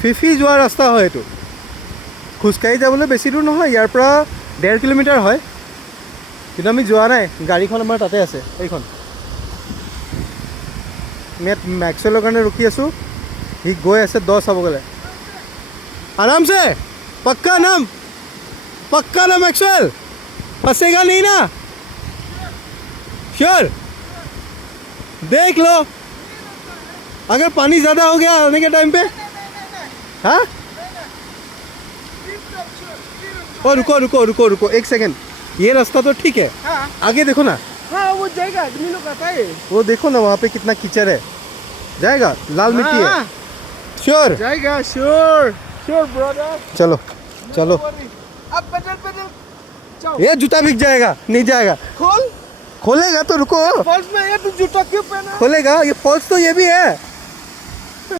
Phi Phi যোৱা ৰাস্তা হয় এইটো। খোজকাঢ়ি যাবলৈ বেছি দূৰ নহয়, ইয়াৰ পৰা 1.5 কিলোমিটাৰ হয়, কিন্তু আমি যোৱা নাই। গাড়ীখন আমাৰ তাতে আছে, এইখন। আমি ইয়াত মেক্সৱেলৰ কাৰণে ৰখি আছোঁ, সি গৈ আছে দ চাব গ'লে। আৰামছে, পক্কা নাম मैक्सवेल, फंसेगा नहीं ना? श्योर? देख लो, अगर पानी ज़्यादा हो गया आने के टाइम पे। हाँ, और रुको रुको रुको रुको एक सेकंड, ये रास्ता तो ठीक है। हाँ। आगे देखो ना। हाँ वो जाएगा, आदमी लोग आता है। वो देखो ना वहाँ पे कितना कीचड़ है। जाएगा, लाल मिट्टी है। हाँ। श्योर? जाएगा, श्योर श्योर ब्रदर। चलो चलो, अब पैदल पैदल जाओ। ये जूता भीग जाएगा, नहीं जाएगा। खोल, खोलेगा तो रुको, फॉल्स में ये तो जूता क्यों पहना? खोलेगा, ये फॉल्स तो ये भी है।